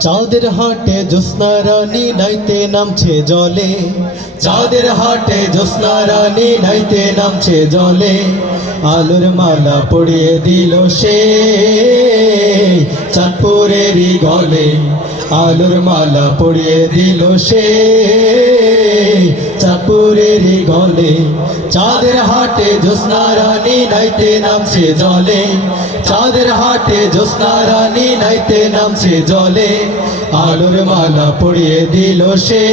চাঁদের হাটে জ্যোৎস্না নাইতে নামছে জলে। চাঁদের হাটে জ্যোৎস্না নাইতে নামছে জলে। আলোর মালা পড়িয়ে দিল সে চাঁদপুরেরই গলে। আলোর মালা পড়িয়ে দিল সে। চাঁদপুরেরই গলে, চাঁদের হাটে জ্যোৎস্না রানী নাইতে নামছে জলে। চাঁদের হাটে জ্যোৎস্না রানী নাইতে নামছে জলে। আলোর মালা পড়িয়ে দিল সে।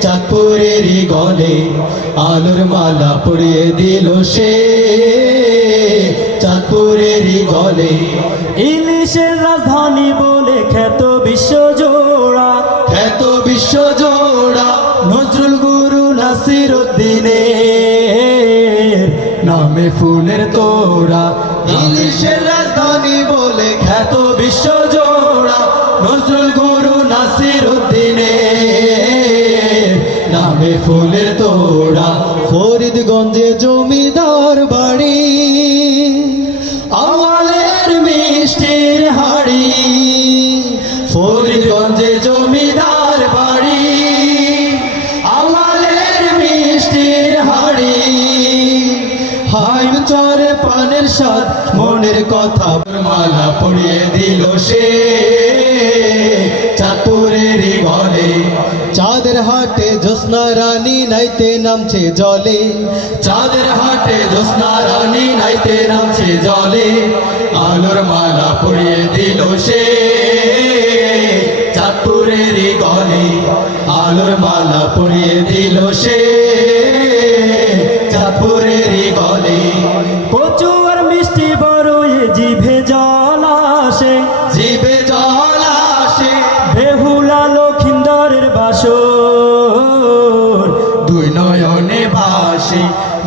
চাঁদপুরেরই গলে, আলোর মালা পড়িয়ে দিল সে। চাঁদপুরেরই গলে ইলিশের নামে ফুলের তোরা ইংলিশের রাজধানী বলে খ্যাত বিশ্ব জোড়া, নজরুল গুরু নাসির উদ্দিনে নামে ফুলের চরে পানের স্বাদ, মনের কথা মালা পড়িয়ে দিল সে। চাঁদপুরেরই গলে চাঁদের হাটে জ্যোৎস্না রানী নাইতে নামছে জলে। চাঁদের হাটে জ্যোৎস্না রানী নাইতে নামছে জলে। আলোর মালা পড়িয়ে দিল সে। চাঁদপুরেরই গলে আলোর মালা পড়িয়ে দিল সে।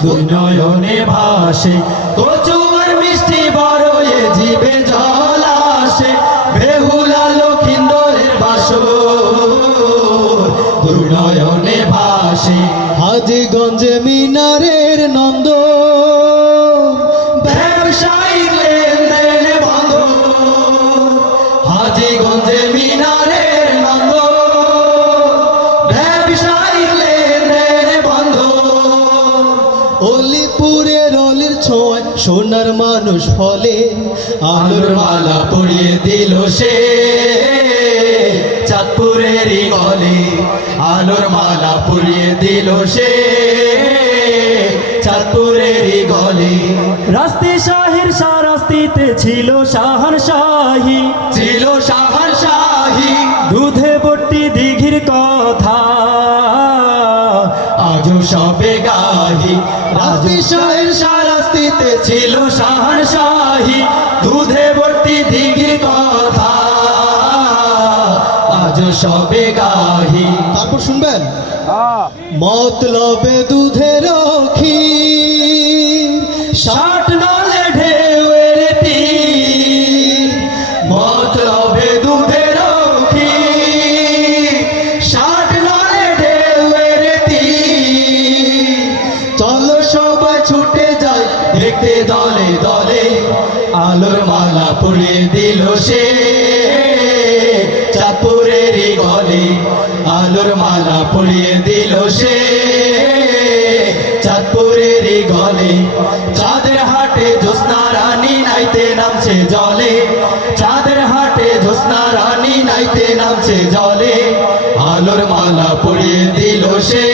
দুই নয়নে ভাসে। কচুয়ার মিষ্টি বড়য়ে জীবে জল আসে। বেহুলা লক্ষিন্দরের বাস দুই নয়নে ভাসে। হাজিগঞ্জে মিনারের সোনার মানুষ ফলে আলোর মালা পরিয়ে দিল সে। চাঁদপুরেরই গলে আলোর মালা পরিয়ে দিল সে। চাঁদপুরেরই গলে রাস্তি শাহির সারাস্তিতে ছিল শাহান শাহী ছিল শাহান শাহী দুধে বটি দিঘির কথা। আজও সবে গাহি। শাহের ছিল শাহান শাহী দুধে ভর্তি দিঘির কথা। আজও সবে গাহি। তারপর শুনবেন? মতলবে দুধের ক্ষীর ষাট নলে ঢেউয়ের তীর। মতলবে দুধের ক্ষীর ষাট নলে ঢেউয়ের তীর। চলো সবাই ছুটে যায় দেখতে দলে দলে আলোর মালা পড়িয়ে দিল সে। চাঁদপুরেরই গলে, আলোর মালা পড়িয়ে দিল সে। চাঁদপুরেরই গলে, চাঁদের হাটে জ্যোৎস্না রানী নাইতে নামছে জলে। চাঁদের হাটে জ্যোৎস্না রানী নাইতে নামছে জলে। আলোর মালা পড়িয়ে দিল সে।